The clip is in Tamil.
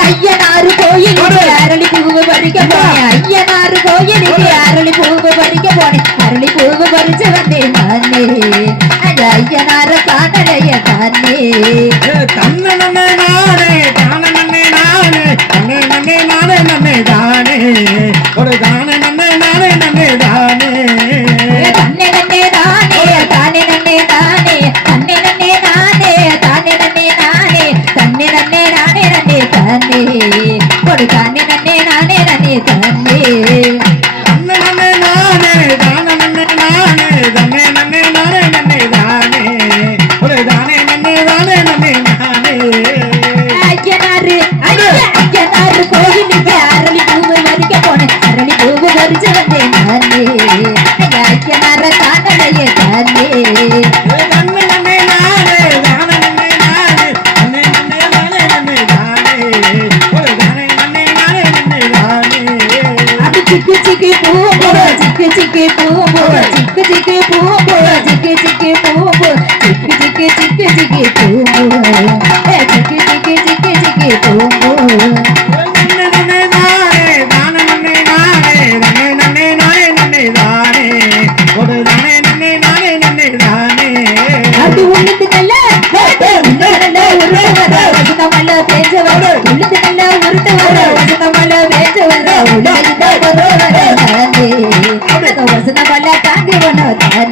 ஐயனாறு கோயிலுக்கு அரளி பூவு பறிக்க போனேன் ஐயனாறு கோயிலுக்கு அரளி பூவு பறிக்க போனேன் அரளி பூவு பறிச்சு வந்தேன் நானே அந்த ஐயனார காணலைய தானே தன்னை நன்னே நானே தானே நன்னே நானே தன்னை நன்னே நானே நன்னே தானே ஒரு தானே நன்னே நானே நன்னே தானே தன்னை நன்னே நானே தானே நன்னே நானே தன்னை நன்னே நானே தானே நன்னே நானே தன்னை நன்னே நானே நன்னே தானே ஒரு தானே நன்னே நானே நன்னே தானே தன்னை நன்னே நானே தானே நன்னே நானே தன்னை நன்னே நானே நன்னே தானே ஒரு தானே நன்னே தானே நன்னே நானே ஐயனாறு ஐயனாறு கோயிலுக்கு அரளி பூவு பறிக்க போனேன் அரளி பூவு பறிச்சு வந்தேன் நானே ஐயனார காணலைய தானே தன்னை நன்னே நானே தானே நன்னே நானே தன்னை நன்னே நானே நன்னே தானே ஒரு தானே நன்னே நானே நன்னே தானே அது சிக்கு சிக்கு பூம்பு சிக்கு சிக்கு பூம்பு சிக்கு சிக்கு பூம்பு சிக்கு சிக்கு பூம்பு சிக்கு சிக்கு சிக்கு சிக்கு பூம்பு சிக்கு சிக்கு சிக்கு சிக்கு பூம்பு தன்னை நன்னே நானே தானே நன்னே நானே தன்னை நன்னே நானே நன்னே தானே ஒரு தானே நன்னே நானே நன்னே தானே அது உள்ளது நல்ல உருட்டு வர வசனமல்ல பேச வர உள்ளது நல்ல உருட்டு வர வசனமல்ல பேச வர உள்ளது வசனமல்ல தாண்டி வன தானே